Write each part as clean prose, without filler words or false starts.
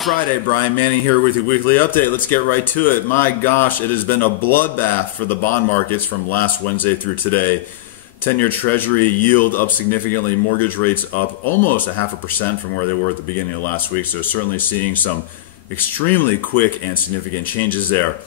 Friday, Brian Manning here with your weekly update. Let's get right to it. My gosh, it has been a bloodbath for the bond markets from last Wednesday through today. 10-year treasury yield up significantly, mortgage rates up almost 0.5% from where they were at the beginning of last week, so certainly seeing some extremely quick and significant changes there.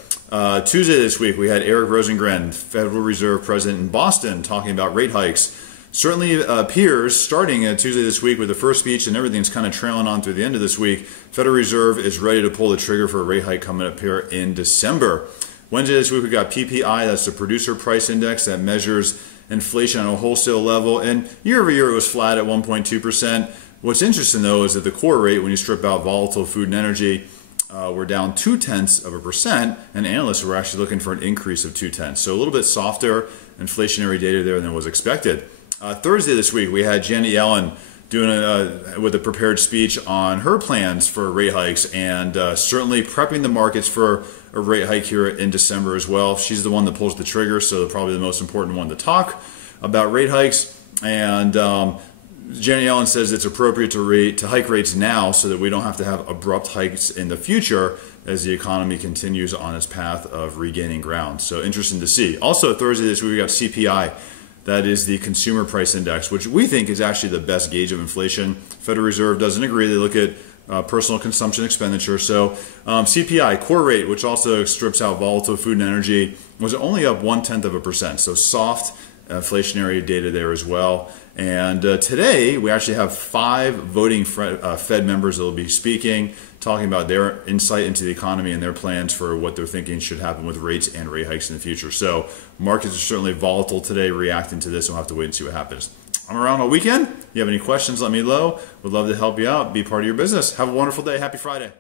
Tuesday this week, we had Eric Rosengren, Federal Reserve President in Boston, talking about rate hikes. Certainly appears, starting Tuesday this week with the first speech and everything's kind of trailing on through the end of this week, Federal Reserve is ready to pull the trigger for a rate hike coming up here in December. Wednesday this week we got PPI, that's the Producer Price Index that measures inflation on a wholesale level, and year over year it was flat at 1.2%. What's interesting though is that the core rate, when you strip out volatile food and energy, we're down 0.2%, and analysts were actually looking for an increase of 0.2. So a little bit softer inflationary data there than was expected. Thursday this week, we had Janet Yellen doing with a prepared speech on her plans for rate hikes, and certainly prepping the markets for a rate hike here in December as well. She's the one that pulls the trigger, so probably the most important one to talk about rate hikes. And Janet Yellen says it's appropriate to hike rates now so that we don't have to have abrupt hikes in the future as the economy continues on its path of regaining ground. So interesting to see. Also Thursday this week, we got CPI. That is the Consumer Price Index, which we think is actually the best gauge of inflation. Federal Reserve doesn't agree. They look at personal consumption expenditure. So CPI, core rate, which also strips out volatile food and energy, was only up 0.1%. So soft inflationary data there as well. And today, we actually have 5 voting Fed members that will be speaking, talking about their insight into the economy and their plans for what they're thinking should happen with rates and rate hikes in the future. So markets are certainly volatile today, reacting to this. We'll have to wait and see what happens. I'm around all weekend. If you have any questions, let me know. Would love to help you out, be part of your business. Have a wonderful day. Happy Friday.